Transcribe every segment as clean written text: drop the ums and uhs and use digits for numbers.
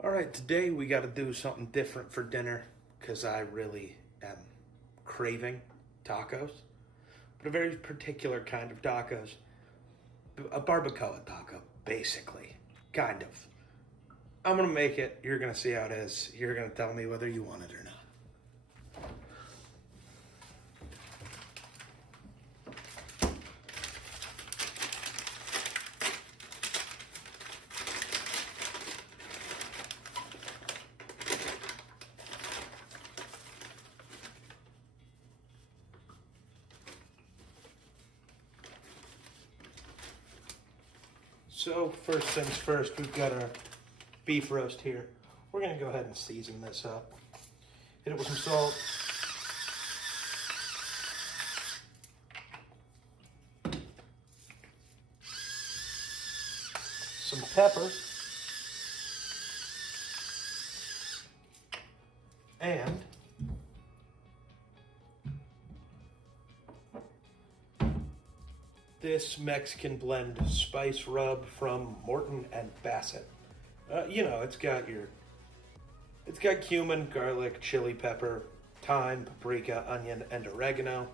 All right, today we got to do something different for dinner because I really am craving tacos, but a very particular kind of tacos. A barbacoa taco, basically. Kind of. I'm going to make it. You're going to see how it is. You're going to tell me whether you want it or not. So first things first, we've got our beef roast here. We're gonna go ahead and season this up. Hit it with some salt. Some pepper. And this Mexican blend spice rub from Morton and Bassett. It's got cumin, garlic, chili pepper, thyme, paprika, onion, and oregano.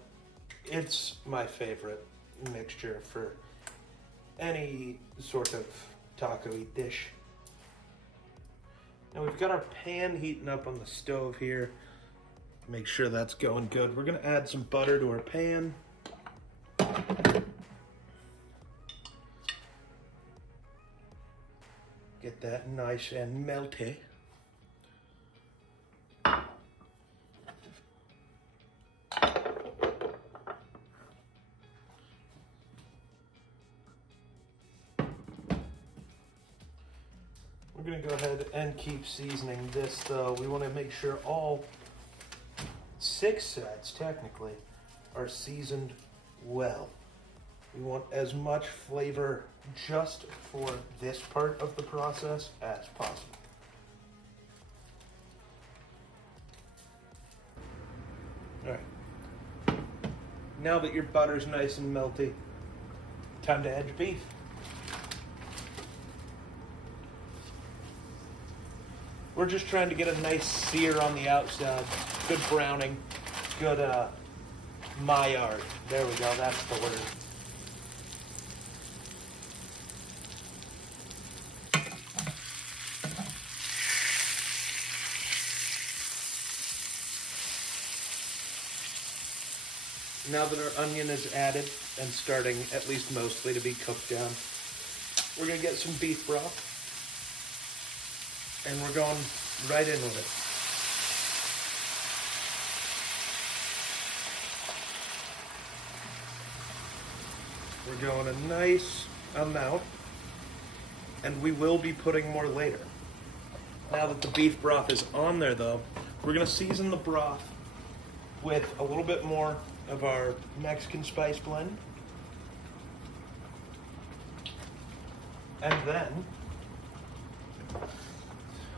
It's my favorite mixture for any sort of taco-y dish. Now we've got our pan heating up on the stove here. Make sure that's going good. We're gonna add some butter to our pan. Get that nice and melty. We're going to go ahead and keep seasoning this though. We want to make sure all 6 sides technically are seasoned well. We want as much flavor just for this part of the process as possible. All right. Now that your butter's nice and melty, time to add your beef. We're just trying to get a nice sear on the outside, good browning, good Maillard. There we go, that's the word. Now that our onion is added and starting at least mostly to be cooked down, we're going to get some beef broth and we're going right in with it. We're going a nice amount and we will be putting more later. Now that the beef broth is on there though, we're going to season the broth with a little bit more of our Mexican spice blend. And then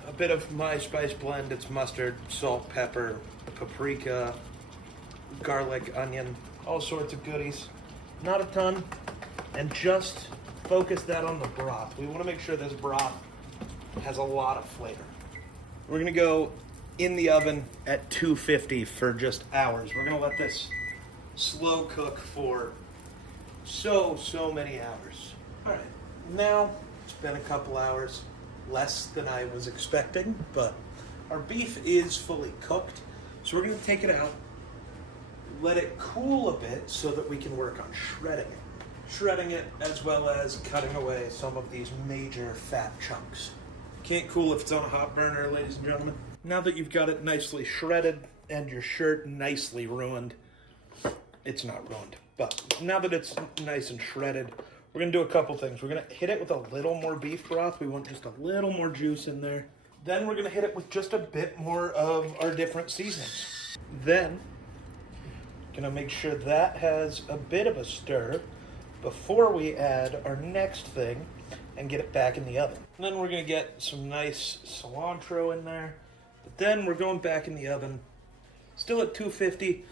a bit of my spice blend. It's mustard, salt, pepper, paprika, garlic, onion, all sorts of goodies. Not a ton. And just focus that on the broth. We want to make sure this broth has a lot of flavor. We're going to go in the oven at 250 for just hours. We're going to let this slow cook for so many hours. All right, now it's been a couple hours, less than I was expecting, but our beef is fully cooked. So we're gonna take it out, let it cool a bit so that we can work on shredding it. Shredding it as well as cutting away some of these major fat chunks. Can't cool if it's on a hot burner, ladies and gentlemen. Now that you've got it nicely shredded and your shirt nicely ruined, it's not ruined, but now that it's nice and shredded, we're gonna do a couple things. We're gonna hit it with a little more beef broth. We want just a little more juice in there. Then we're gonna hit it with just a bit more of our different seasonings. Then, gonna make sure that has a bit of a stir before we add our next thing and get it back in the oven. And then we're gonna get some nice cilantro in there. But then we're going back in the oven, still at 250,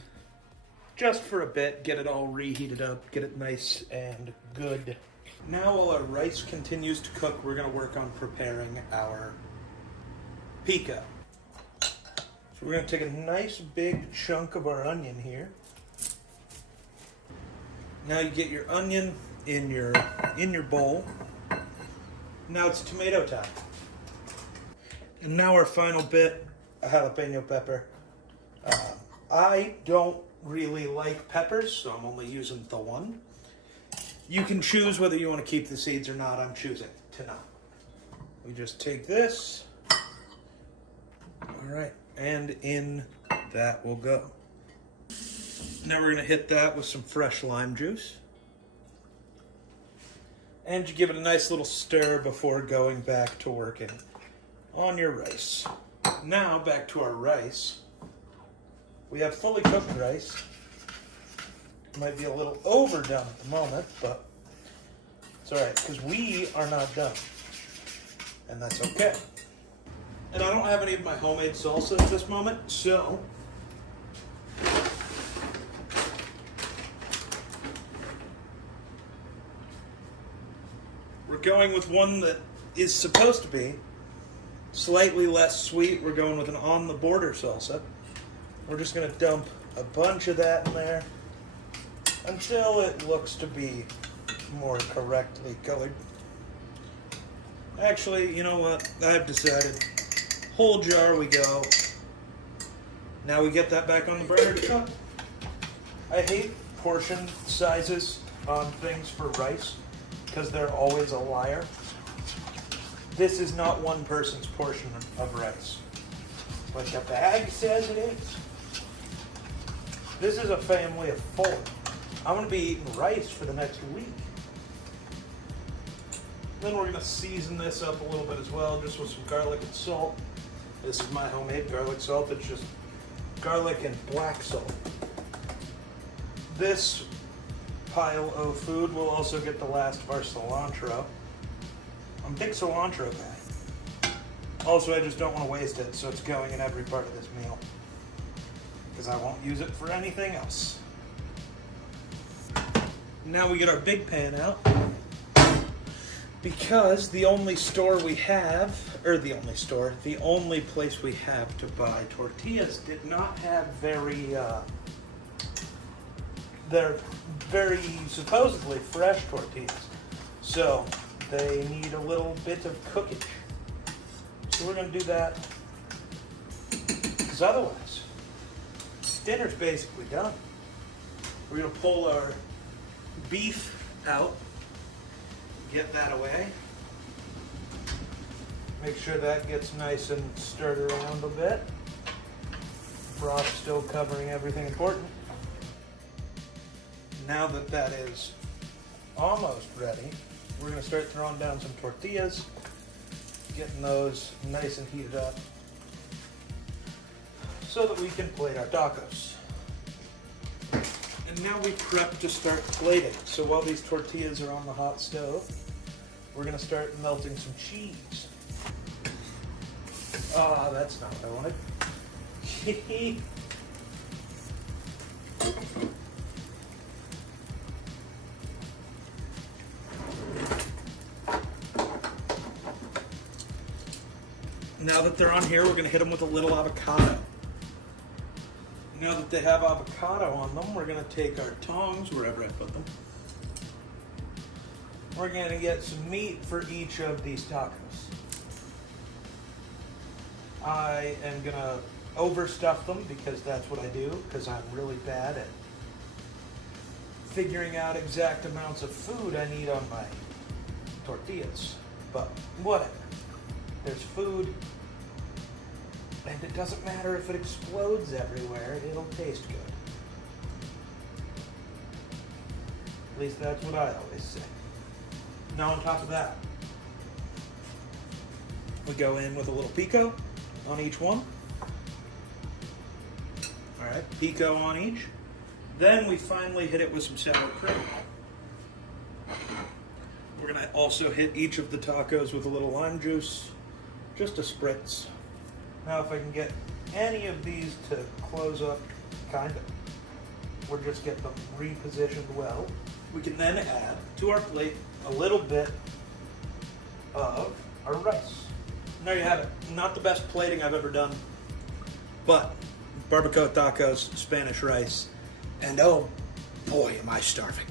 just for a bit, get it all reheated up, get it nice and good. Now while our rice continues to cook, we're gonna work on preparing our pico. So we're going to take a nice big chunk of our onion here. Now you get your onion in your bowl. Now it's tomato time. And now our final bit, a jalapeno pepper. I don't really like peppers, so I'm only using the one. You can choose whether you want to keep the seeds or not. I'm choosing to not. We just take this. All right, and in that will go. Now we're going to hit that with some fresh lime juice. And you give it a nice little stir before going back to working on your rice. Now back to our rice. We have fully cooked rice. It might be a little overdone at the moment, but it's all right because we are not done. And that's okay. And I don't have any of my homemade salsa at this moment, so we're going with one that is supposed to be slightly less sweet. We're going with an on the border salsa. We're just going to dump a bunch of that in there until it looks to be more correctly colored. Actually, you know what? I've decided. Whole jar we go. Now we get that back on the burner to cook. I hate portion sizes on things for rice because they're always a liar. This is not one person's portion of rice, but the bag says it is. This is a family of 4. I'm going to be eating rice for the next week. Then we're going to season this up a little bit as well, just with some garlic and salt. This is my homemade garlic salt. It's just garlic and black salt. This pile of food will also get the last of our cilantro. I'm a big cilantro guy. Also, I just don't want to waste it, so it's going in every part of this meal, because I won't use it for anything else. Now we get our big pan out, because the only store we have, the only place we have to buy tortillas did not have they're very supposedly fresh tortillas. So they need a little bit of cooking. So we're going to do that, because otherwise, dinner's basically done. We're going to pull our beef out, get that away. Make sure that gets nice and stirred around a bit. Broth still covering everything important. Now that that is almost ready, we're going to start throwing down some tortillas, getting those nice and heated up so that we can plate our tacos. And now we prep to start plating. So while these tortillas are on the hot stove, we're going to start melting some cheese. Ah, that's not what I wanted. Now that they're on here, we're going to hit them with a little avocado. Now that they have avocado on them, we're going to take our tongs, wherever I put them. We're going to get some meat for each of these tacos. I am going to overstuff them because that's what I do, because I'm really bad at figuring out exact amounts of food I need on my tortillas. But whatever. There's food, and it doesn't matter if it explodes everywhere, it'll taste good. At least that's what I always say. Now on top of that, we go in with a little pico on each one. All right, pico on each. Then we finally hit it with some sour cream. We're gonna also hit each of the tacos with a little lime juice, just a spritz. Now if I can get any of these to close up, kind of, or just get them repositioned well, we can then add to our plate a little bit of our rice. there you have it. Not the best plating I've ever done, but barbacoa tacos, Spanish rice, and oh boy, am I starving.